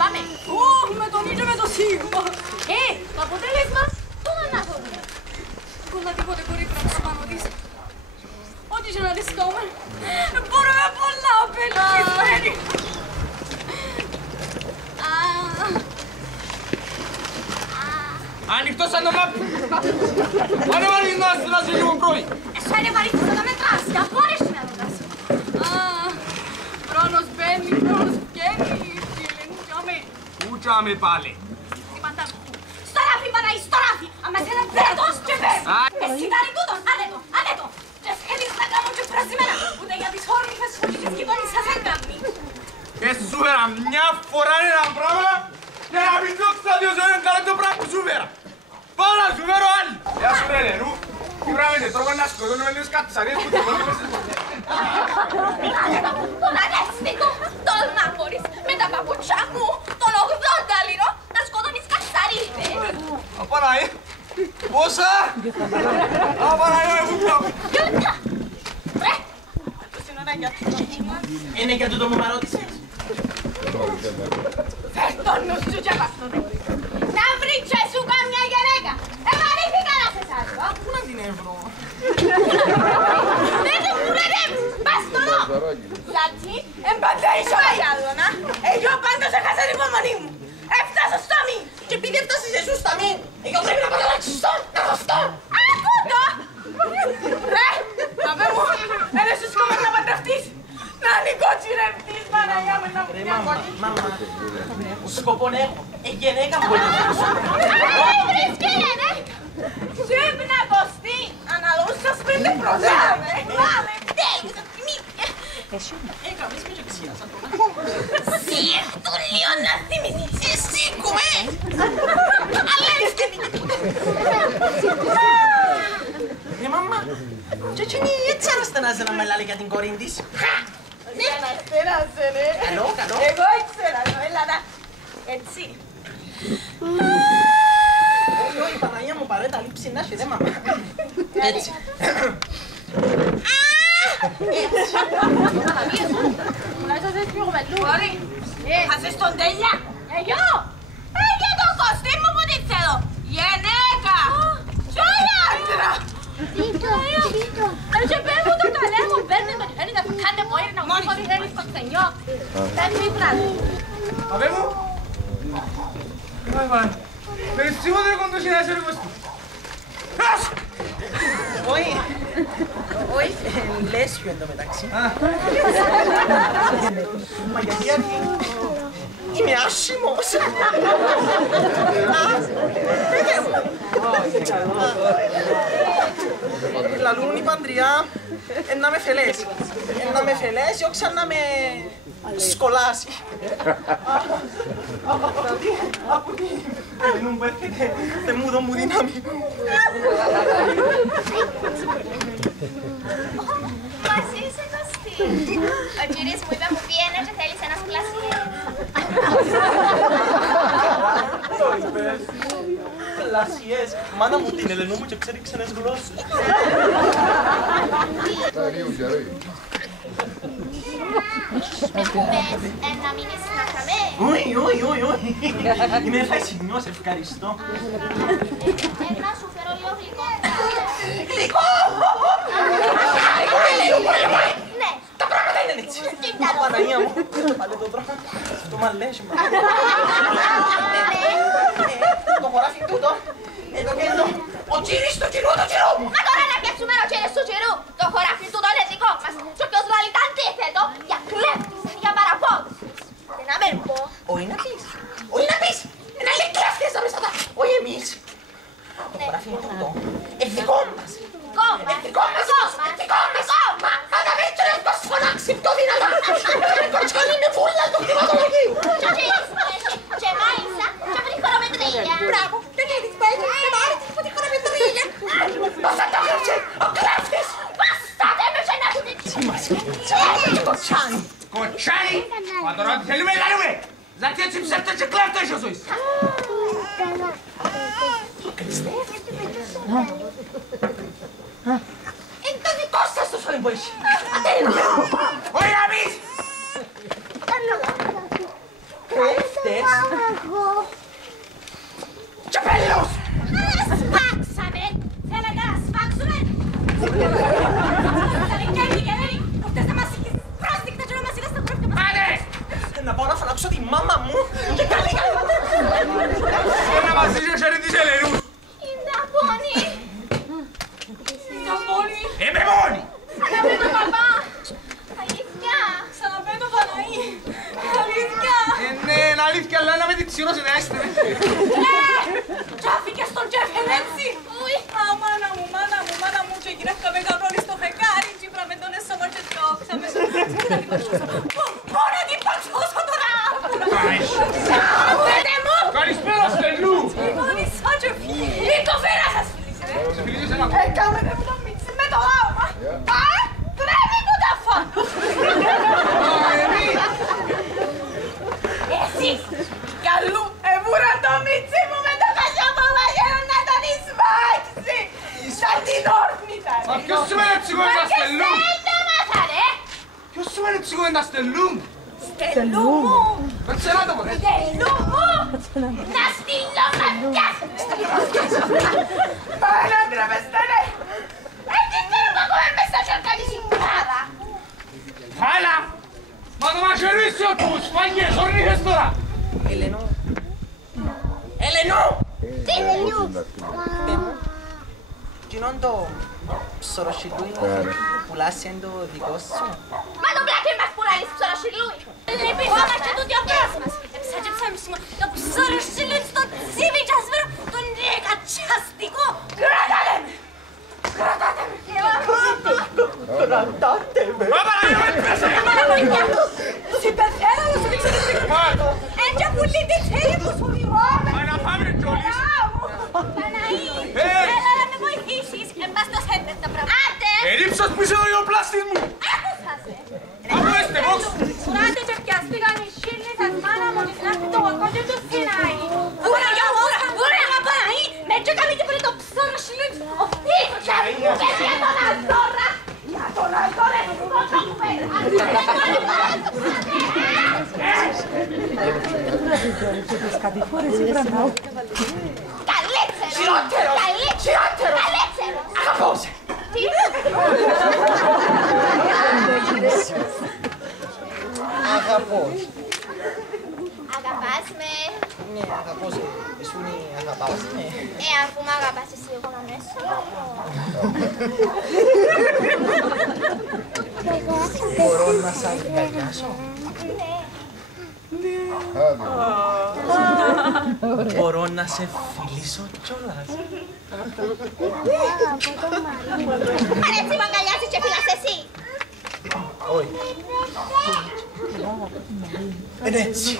Πάμε. Με τον ήλιο με το σίγμα. Το αποτέλεσμα, το να το δούμε. Κοντά τίποτε μπορεί να πάνω της. Ό,τι και να διστούμε. Μπορούμε πολλά απελπισμένοι. Ανοιχτό σαν το μάπι. Άνε βαρύς να στράσει λίγο πρωί. Εσύ είναι βαρύς να τα μετράς. Για πόρες να ρωτάς. Χρόνος μπαίνει, χρόνος βγαίνει. Φίλε μου, τσάμε. Πού τσάμε πάλι. Στο ράφι, Παναή, στο ράφι. Άμα σε ένα τρέτος και πες. Εσύ κάνει τούτον, άντε το. Και σχέδιος να κάνω και πρασιμένα. Ούτε για τις όρνηθες σχολικές κοινωνίες δεν κάνει. Σου φέρα μια φορά ένα πράγμα και να μην το ξαδίω σε έναν καλό το πράγμα που σου φέρα. Πάω να σου φέρω άλλη. Γεια σου ρε νερού. Τι πράγμα είναι τρόπο να σκοτώνουμε λίγες κατσαρίες που το βάλουμε μέσα. Τον αρέστη του, τόλμα μπορείς με τα παπουτσιά μου, τον 80 λίρο, να σκοτώνεις κατσαρίδες. Απαναή, πόσα. Απαναή, εγώ πιάω. Γιούτα. Ρε. Είναι για τούτο μου μ' ρώτησες. Φέρ' το νου σου και βάστοτε. Να βρήξε σου καμιά γυναίκα. Ευαρύθηκα να σε σάρω. Πού να την έβρω. Δεν του πουλετε. Μπαστονό. Γιατί εμπαντέισω αγιάδωνα. Εγώ πάντως έχασα την υπομονή μου. Έφτασα στο μη. Και επειδή έφτασες εσύ στα μη, εγώ πρέπει να πάω να ξυστώ, να βαφτώ. Ακούτο. Ρε, παπέ μου, έρεσες κόμμα να παντρευτείς. Να νοικοτσιρευτείς, Παναγιά με να Ρε μάμα, σκοπόν έχω, γενέκα μου μπορεί να φέρω. Βρεις και γενέκα. Σύπνα κοστί, αναλούσας 5 προσάμε. Πάμε, τέλος, μύτια. Έκαμες με και ξύλασα το. Σύρτου λίγο να θυμηθείς. Εσύ κουμέ. Αλλά έφτιανε. Ρε μάμα, και εκείνη έτσι αναστενάζει να με λάλε για την κορήν της. Για να στενάσαι, ναι. Καλό. Εγώ ήξερα, έλα, έτσι. Όχι, Παναγία μου παρέ τα λείψη να έχει, δε μάμα. Έτσι. Χάσες τον τέλεια. Εγώ. Για τον κοστί μου που τη θέλω. Γενέκα. Κι όλα άντρα. Τίτο. Έτσι πες μου το καλέ μου. Παίρνει το χέρι να κάνετε πόηρ να μου χωρί χέρι στο ξενιό. Δεν μήτρανε. Παπέ μου. Περισσότερο δεν κοντώσει να σε ρεγωστεί. Όχι, λέσιο εντωμεταξύ. Μα γιατί είμαι άσχημος. Λαλούν η παντριά να με φελέσει. Να με φελέσει, όχι σαν να με σκολάσει. Από τι περνούν που έρχεται, δεν μου δω μου δύναμη. Μας είσαι κοστί. Ο κύριος μου είπε μου πιένε και θέλεις ένας πλασιέρ. Το είπες. Πλασιές. Μάνα μου την Ελενού μου και ξέρει ξένες γλώσσες. Με κουμπές να μείνεις να χαμέ. Όχι. Είμαι φασινός, ευχαριστώ. Να σου φέρω λίγο γλυκό. Γλυκό! Ναι. Τα πράγματα είναι έτσι. Παναγία μου. Πάλι το πράγμα. Το μαλλέσιο μου. Το χωράφι τούτο. Εδώ και εδώ. Ο κύρις του κυρού του κυρού μου. Μα τώρα να πιάσουμε ο κύριος του κυρού. Το χωράφι του είναι δικό μας. Και όποιος βάλει τα αντίθετο για κλέφτης ή για παραπόδηση. Δεν να μην πω. Όχι να πεις. Όχι να πεις. Να λέει κλέφτες τα μέσα τα. Όχι εμείς. Το χωράφι είναι τούτο. Δικό μας. Δικό μας. Μα να μην το έχω σφωνάξει πιο δυνατά. Το κοτσάλι είναι φούλα του κτηματολογίου. Και ο κύριος μου έχει και μάλιστα και βρει χωρομετρία. Μπράβο. Δεν είναι πάει και μάρει που τη χωρομετρία. Πάσα το χρυσέ. Ο κλέφτης. Βαστάτε με και να δείτε. Κοτσάλι. Κοτσάλι. Μα τώρα τι θέλουμε να κάνουμε. Γιατί έτσι ψεύτες και κλέφτες ο ζωής. Είναι το δικό σας το σώμα που έχει. Αντέρι να με. Όχι να πεις. μαζί και ο χέρι της Ελενούς. Είναι απόνη. Είναι απόνη. Είμαι μόνη. Ξαναπέτω παπά. Αλήθεια. Ξαναπέτω Παναή. Αλήθεια. Ναι, είναι αλήθεια, αλλά να με τη τσιρώσει να είστε. Κι άφηκες τον Τζέφεν έτσι. Μάνα μου και γυρεύκαμε κανόνι στο φεκάρι και είπαμε τον έσωμα και διώξαμε. Πού να την πατσώσω τώρα. Πέτε μου. Καλησπέρα, Στελού. Μόνισα και φίλοι. Η κοφέρα σας φίλησε. Σε φιλήσεις ένα. Κάμετε μου το μίτσι με το άμα. Τρέμει μου τα φάτο. Εσείς, καλού, εβούραν το μίτσι μου με το καζιαπολαγέρο να τον εισβάξει. Σαν την όρνητα, ρε. Μα ποιος σημαίνει τσιγόνι τα Στελού. Μα μάθα, ρε. Ποιος σημαίνει τσιγόνι τα Στελού. Στελού μου. Με ξερά το ποτέ. Στελού μου. Να στείλω ματιάς. Πάρα τραβεστέ, ρε. Έτσι θέλω να κομμέ μέσα και κάνει συμπάρα. Χάλα. Μα το μαχαιρίσιο τους, φάγες, ορνήθες τώρα. Ελενού. Ελενού. Τι Ελενού. Κοινόν το ψωροσιλούι πουλάς εν το δικό σου. Μα το πλάκι μας πουλάει ψωροσιλούι. Λυπηθόμαστε και τούτοι ο βρός μας. Ψάτσεψαμε σήμερα το ψωροσιλούι στο τσίβι και ας βρω τον ρεκατσιαστικό. Κρατάτε με. Κρατάτε με. Κρατάτε με. Πάπα, να μην πέσε. Συμπεθέρα μου σου δείξε το σίγουρο. Έτσι πουλί τη θέλει που σου διώ. Μα να πάμε κιόλις. Παναή, έλα να με βοηθήσεις. Εν πας στο σέντερ τα πράγματα. Άντε. Ερύψος πίσω ο ιοπλάστης μου. Άκουσα σε. Αφού είστε βόξ. Κουράτε και πιαστήκαν οι σύλλοι σας μάνα μου της να έρθει το γορκό και του Σινάη. Ούρα, Παναή, με και καμίτε πριν το ψώρο σύλλοι. Ο φίλος σας και για τον Αλδόρα. Για τον Αλδόρα, εγώ το κουβέρα. Χειρότερο. Χειρότερο. Αγαπώ σε. Τι? Αγαπώ. Αγαπάς με. Ναι, αγαπώ σε. Εσύ αγαπάς με. Αφού μ' αγαπάς εσύ εγώ να με Μπορώ να σ' αγκαλιάσω. Μπορώ να σε φιλήσω κιόλας. Αν έτσι μ' αγκαλιάσεις και φυλάς εσύ. Όχι. Είναι έτσι.